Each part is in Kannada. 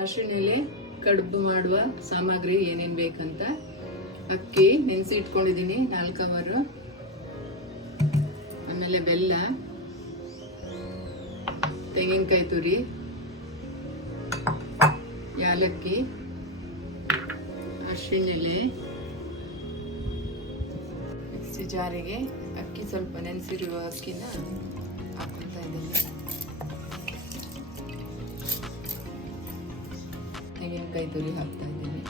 ಅರಿಶಿಣೆಲೆ ಕಡುಬು ಮಾಡುವ ಸಾಮಗ್ರಿ ಏನೇನು ಬೇಕಂತ. ಅಕ್ಕಿ ನೆನೆಸಿ ಇಟ್ಕೊಂಡಿದ್ದೀನಿ 4 ಅವರ್. ಆಮೇಲೆ ಬೆಲ್ಲ, ತೆಂಗಿನಕಾಯಿ ತುರಿ, ಯಾಲಕ್ಕಿ, ಅರಿಶಿಣೆಲೆ, ಮಿಕ್ಸಿ ಜಾರಿಗೆ ಅಕ್ಕಿ ಸ್ವಲ್ಪ ನೆನೆಸಿರುವ ಅಕ್ಕಿನ ಹಾಕ್ತಾ ಇದ್ದೀನಿ. ತೆಂಗಿನಕಾಯಿ ತುರಿ ಹಾಕ್ತಾ ಇದ್ದೀನಿ,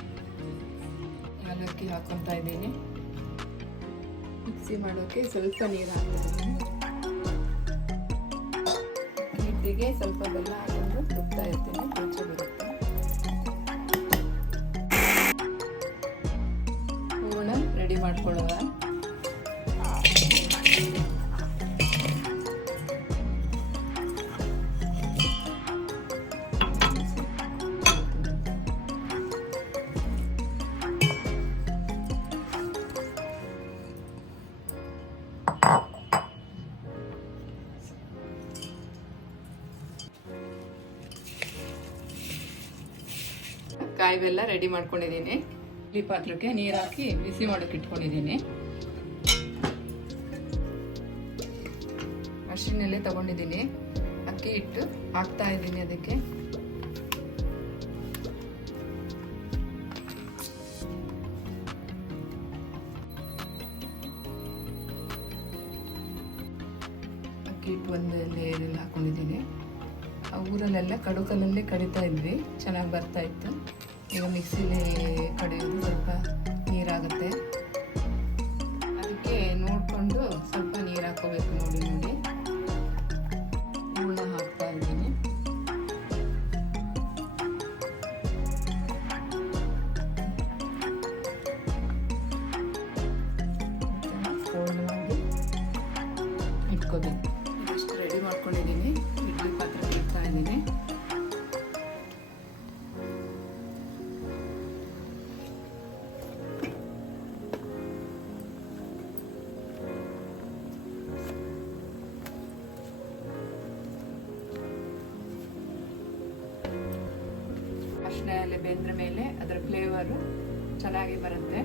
ಯಾಲಕ್ಕಿ ಹಾಕ್ಕೊತಾ ಇದ್ದೀನಿ. ಮಿಕ್ಸಿ ಮಾಡೋಕ್ಕೆ ಸ್ವಲ್ಪ ನೀರು ಹಾಕ್ತಿದ್ದೀನಿ. ಹಿಟ್ಟಿಗೆ ಸ್ವಲ್ಪ ಬೆಲ್ಲ ಹಾಕೊಂಡು ರುಬ್ತಾ ಇರ್ತೀನಿ, ರುಚಿ ಬರುತ್ತೆ. ಹೂರಣ ರೆಡಿ ಮಾಡ್ಕೊಳ್ಳುವ. ಕಾಯಿ ಬೆಲ್ಲ ರೆಡಿ ಮಾಡ್ಕೊಂಡಿದ್ದೀನಿ. ಈ ಪಾತ್ರಕ್ಕೆ ನೀರು ಹಾಕಿ ಬಿಸಿ ಮಾಡೋಕೆ ಇಟ್ಕೊಂಡಿದ್ದೀನಿ. ಅರಿಶಿಣೆಲೆ ತಗೊಂಡಿದ್ದೀನಿ, ಅಕ್ಕಿ ಹಿಟ್ಟು ಹಾಕ್ತಾ ಇದ್ದೀನಿ. ಅದಕ್ಕೆ ಅಕ್ಕಿ ಹಿಟ್ಟು ಒಂದು ಲೇಯರಲ್ಲಿ ಹಾಕೊಂಡಿದ್ದೀನಿ. ಆ ಊರಲ್ಲೆಲ್ಲ ಕಡುಕಲ್ಲಲ್ಲಿ ಕಡಿತಾ ಇದ್ವಿ, ಚೆನ್ನಾಗಿ ಬರ್ತಾ ಇತ್ತು. ಈಗ ಮಿಕ್ಸಿಲಿ ಕಡಿಯೋದು ಸ್ವಲ್ಪ ನೀರಾಗುತ್ತೆ, ಅದಕ್ಕೆ ನೋಡಿಕೊಂಡು ಸ್ವಲ್ಪ ನೀರು ಹಾಕೋಬೇಕು. ನೋಡಿ ಹೂರಣ ಹಾಕ್ತಾ ಇದ್ದೀನಿ. ಫೋಲ್ಡ್ ಮಾಡಿ ಇಟ್ಕೋಬೇಕು. ಇಷ್ಟು ರೆಡಿ ಮಾಡ್ಕೊಂಡಿದ್ದೀನಿ. ಇಡ್ಲಿ ಪಾತ್ರೆ ಇಡ್ತಾ ಇದ್ದೀನಿ. ಅರಿಶಿಣ ಎಲೆ ಬೆಂದ್ರ ಮೇಲೆ ಅದರ ಫ್ಲೇವರು ಚೆನ್ನಾಗಿ ಬರುತ್ತೆ.